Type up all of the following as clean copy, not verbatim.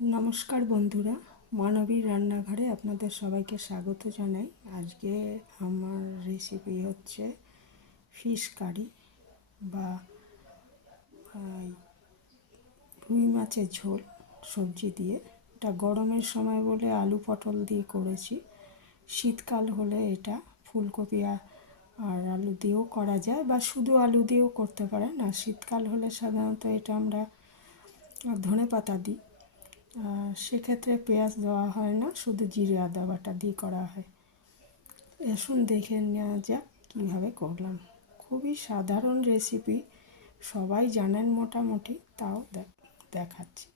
নমস্কার বন্ধুরা, মানবীর রান্নাঘরে আপনাদের সবাইকে স্বাগত জানাই। আজকে আমার রেসিপি হচ্ছে ফিশ কারি বা রুই মাছের ঝোল সবজি দিয়ে। এটা গরমের সময় বলে আলু পটল দিয়ে করেছি। শীতকাল হলে এটা ফুলকপি আর আলু দিয়েও করা যায় বা শুধু আলু দিয়েও করতে পারেন। আর শীতকাল হলে সাধারণত এটা আমরা ধনেপাতা দিই। সেক্ষেত্রে পেঁয়াজ দেওয়া হয় না, শুধু জিরে আদা বাটা দিয়ে করা হয়। আসুন দেখে নেওয়া যাক কীভাবে করলাম। খুবই সাধারণ রেসিপি, সবাই জানেন মোটামুটি, তাও দেখাচ্ছি।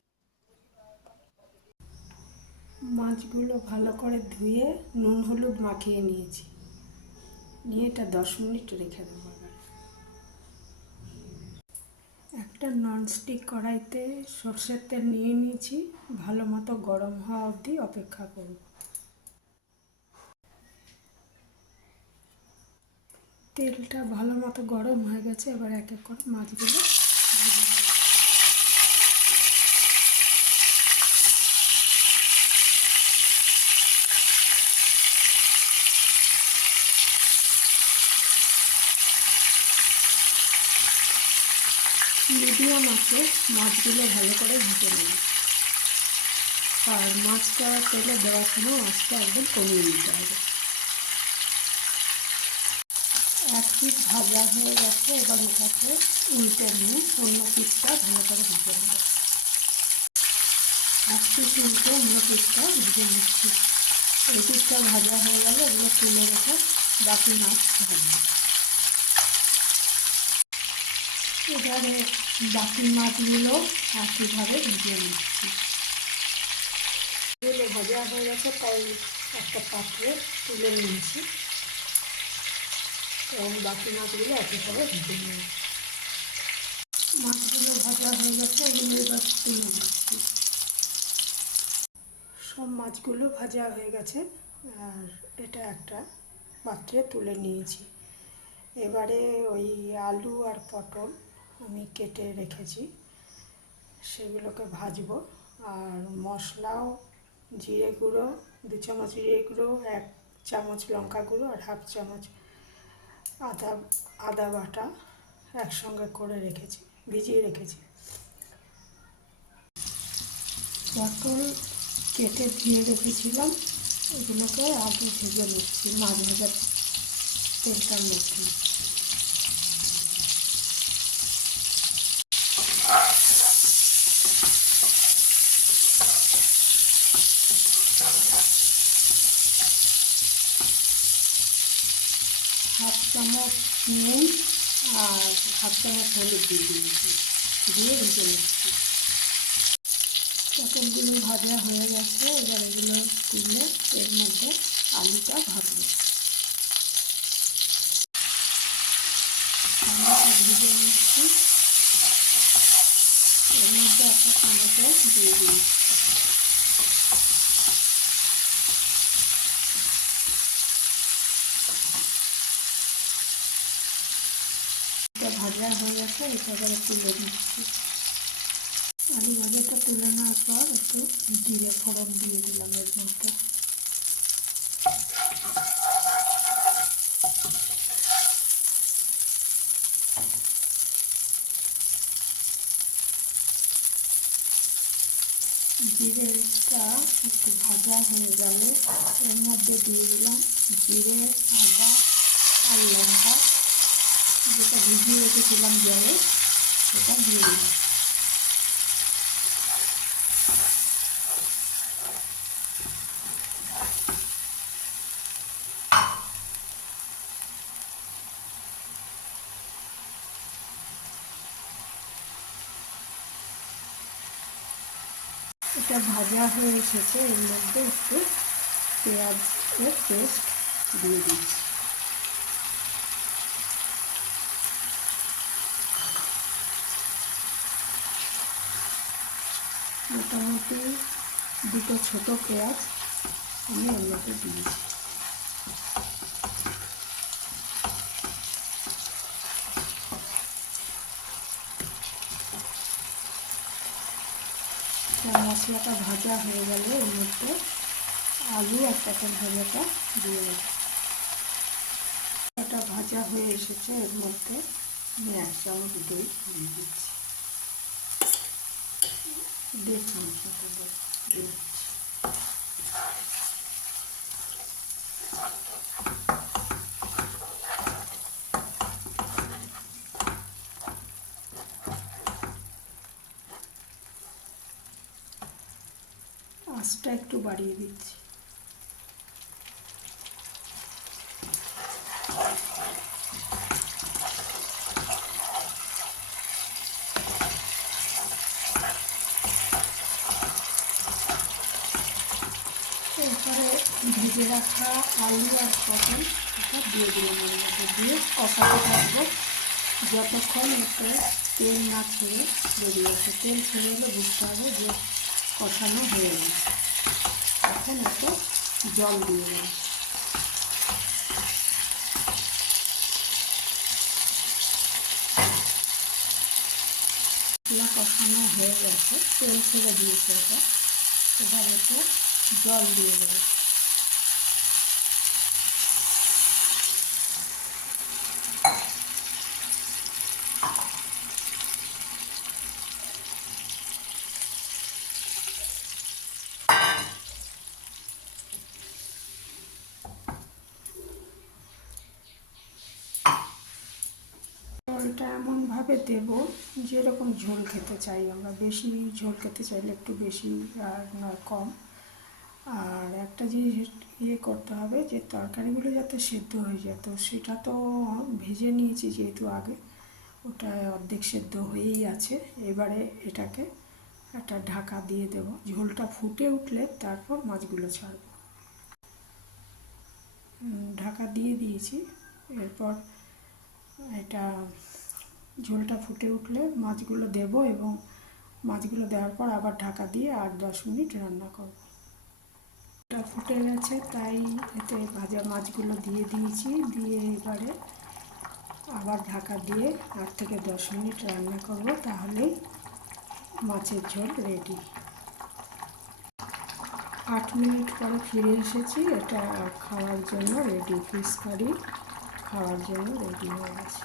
মাছগুলো ভালো করে ধুয়ে নুন হলুদ মাখিয়ে নিয়েছি, নিয়ে এটা 10 মিনিট রেখে দেবো। একটা ননস্টিক কড়াইতে সরষের তেল নিয়ে নিয়েছি, ভালো মতো গরম হওয়া অবধি অপেক্ষা করব। তেলটা ভালো মতো গরম হয়ে গেছে, এবার এক এক করে মাছগুলো ভেজে নেব। মিডিয়াম আছে মাছগুলো ভালো করে ভেজে নেব। আর মাছটা তেলে দেওয়ার সময় আঁচটা একদম কমিয়ে নিতে হবে। এক পিঠ ভাজা হয়ে গেছে, এবার এটাকে উল্টে নিয়ে অন্য পিঠটা ভালো করে ভেজে নেব। এক পিঠ উল্টে অন্য পিঠটা ভেজে নিচ্ছি। এই পিঠটা ভাজা হয়ে গেলে এগুলো তুলে রেখে বাকি মাছ ভাজবো। এবারে বাকি মাছগুলো একইভাবে ভেজে নিচ্ছি। এগুলো ভাজা হয়ে গেছে, তাই একটা পাত্রে তুলে নিয়েছি এবং বাকি মাছগুলো একইভাবে ভেজে নেব। মাছগুলো ভাজা হয়ে গেছে, এগুলো এবার তুলে নিচ্ছি। সব মাছগুলো ভাজা হয়ে গেছে আর এটা একটা পাত্রে তুলে নিয়েছি। এবারে ওই আলু আর পটল আমি কেটে রেখেছি, সেগুলোকে ভাজবো। আর মশলাও জিরে গুঁড়ো 2 চামচ, জিরে গুঁড়ো 1 চামচ, লঙ্কা গুঁড়ো আর হাফ চামচ আদা বাটা একসঙ্গে করে রেখেছি, ভিজিয়ে রেখেছি। পটল কেটে ধুয়ে রেখেছিলাম, এগুলোকে আগে ভেজে নিচ্ছি মাছ ভাজার তেলটার মধ্যে। হাফ চামচ নুন আর হাফ চামচ হলুদ দিয়ে দিয়েছি, দিয়ে ভেজে নিচ্ছি। পটলগুলো ভাজা হয়ে গেছে, এবার এগুলো তুলে এর মধ্যে আলুটা ভাজবো। টমেটো ভেজে নিচ্ছি, এর মধ্যে একটা টমেটো দিয়ে দিচ্ছি। এটা ভাজা হয়ে গেছে, এটা এবারে তুলে নিচ্ছি। আলু ভাজাটা তুলে নেওয়ার পর একটু জিরে ফোড়ন দিয়ে দিলাম এর মধ্যে। জিরেটা একটু ভাজা হয়ে গেলে এর মধ্যে দিয়ে দিলাম জিরে, আদা আর লঙ্কা, যেটা ভিজিয়ে রেখেছিলাম জলে, সেটা দিয়ে দিলাম। এটা ভাজা হয়ে এসেছে, এর মধ্যে একটু পেঁয়াজের পেস্ট দিয়ে দিচ্ছি। মোটামুটি 2টো ছোটো পেঁয়াজ আমি এর মধ্যে দিয়েছি। মশলাটা ভাজা হয়ে গেলে এর মধ্যে আলু আর পটল ভাজাটা দিয়ে দেবো। এটা ভাজা হয়ে এসেছে, এর মধ্যে আমি 1 চামচ দই দিয়ে দিচ্ছি, 1.5 চামচ মতো দই দিয়ে দিচ্ছি। আঁচটা একটু বাড়িয়ে দিচ্ছি। এরপরে ভেজে রাখা আলু আর পটল এটা দিয়ে দিলাম, এর মধ্যে দিয়ে কষাতে থাকবো যতক্ষণ একটু তেল না ছেড়ে বেরিয়ে আসে। তেল ছেড়ে এলে বুঝতে হবে যে কষানো হয়ে গেছে। এখন একটু জল দিয়ে দেবো। মশলা কষানো হয়ে গেছে, তেল ছেড়ে দিয়েছে এটা। এবার একটু জল দিয়ে দেবো। জলটা এমনভাবে দেবো যেরকম ঝোল খেতে চাই আমরা। বেশি ঝোল খেতে চাইলে একটু বেশি, আর নয় কম। আর একটা জিনিস করতে হবে যে তরকারিগুলো যাতে সেদ্ধ হয়ে যায়, তো সেটা তো ভেজে নিয়েছি যেহেতু আগে, ওটা অর্ধেক সেদ্ধ হয়েই আছে। এবারে এটাকে একটা ঢাকা দিয়ে দেব, ঝোলটা ফুটে উঠলে তারপর মাছগুলো ছাড়ব। ঢাকা দিয়ে দিয়েছি। এরপর এটা ঝোলটা ফুটে উঠলে মাছগুলো দেব, এবং মাছগুলো দেওয়ার পর আবার ঢাকা দিয়ে 8-10 মিনিট রান্না করব। এটা ফুটে গেছে, তাই এতে ভাজা মাছগুলো দিয়ে দিয়েছি। দিয়ে এবারে আবার ঢাকা দিয়ে 8 থেকে 10 মিনিট রান্না করব, তাহলেই মাছের ঝোল রেডি। 8 মিনিট পরে ফিরে এসেছি, এটা খাওয়ার জন্য রেডি। ফিশ কারি খাওয়ার জন্য রেডি হয়ে গেছে।